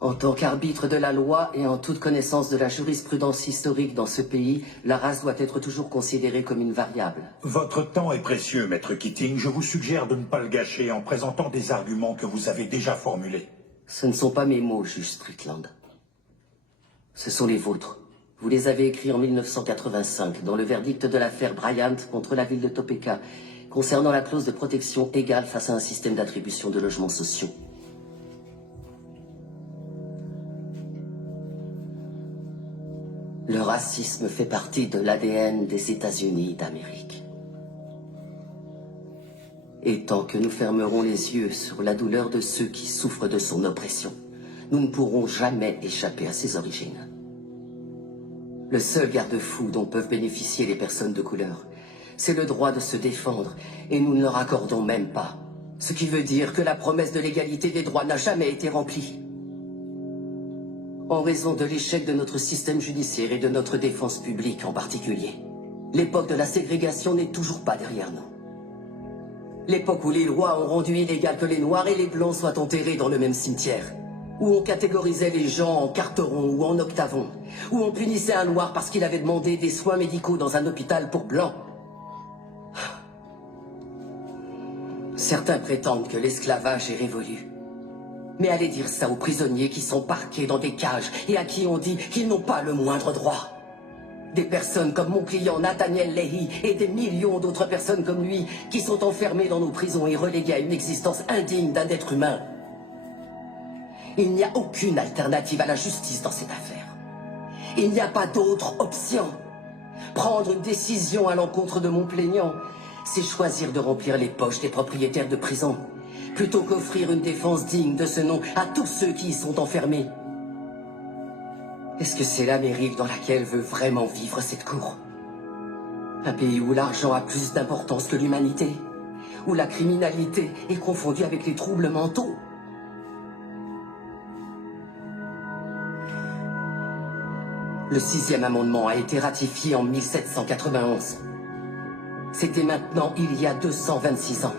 En tant qu'arbitre de la loi et en toute connaissance de la jurisprudence historique dans ce pays, la race doit être toujours considérée comme une variable. Votre temps est précieux, Maître Keating. Je vous suggère de ne pas le gâcher en présentant des arguments que vous avez déjà formulés. Ce ne sont pas mes mots, juge Strickland. Ce sont les vôtres. Vous les avez écrits en 1985, dans le verdict de l'affaire Bryant contre la ville de Topeka, concernant la clause de protection égale face à un système d'attribution de logements sociaux. Le racisme fait partie de l'ADN des États-Unis d'Amérique. Et tant que nous fermerons les yeux sur la douleur de ceux qui souffrent de son oppression, nous ne pourrons jamais échapper à ses origines. Le seul garde-fou dont peuvent bénéficier les personnes de couleur, c'est le droit de se défendre, et nous ne leur accordons même pas. Ce qui veut dire que la promesse de l'égalité des droits n'a jamais été remplie. En raison de l'échec de notre système judiciaire et de notre défense publique en particulier, l'époque de la ségrégation n'est toujours pas derrière nous. L'époque où les lois ont rendu illégal que les Noirs et les Blancs soient enterrés dans le même cimetière, où on catégorisait les gens en carterons ou en octavons, où on punissait un Noir parce qu'il avait demandé des soins médicaux dans un hôpital pour Blancs. Certains prétendent que l'esclavage est révolu. Mais allez dire ça aux prisonniers qui sont parqués dans des cages et à qui on dit qu'ils n'ont pas le moindre droit. Des personnes comme mon client Nathaniel Leahy et des millions d'autres personnes comme lui qui sont enfermées dans nos prisons et reléguées à une existence indigne d'un être humain. Il n'y a aucune alternative à la justice dans cette affaire. Il n'y a pas d'autre option. Prendre une décision à l'encontre de mon plaignant, c'est choisir de remplir les poches des propriétaires de prisons, plutôt qu'offrir une défense digne de ce nom à tous ceux qui y sont enfermés. Est-ce que c'est l'Amérique dans laquelle veut vraiment vivre cette cour? Un pays où l'argent a plus d'importance que l'humanité? Où la criminalité est confondue avec les troubles mentaux? Le 6e amendement a été ratifié en 1791. C'était maintenant il y a 226 ans.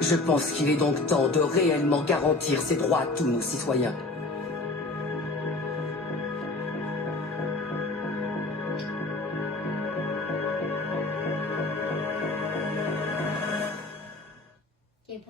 Je pense qu'il est donc temps de réellement garantir ces droits à tous nos citoyens.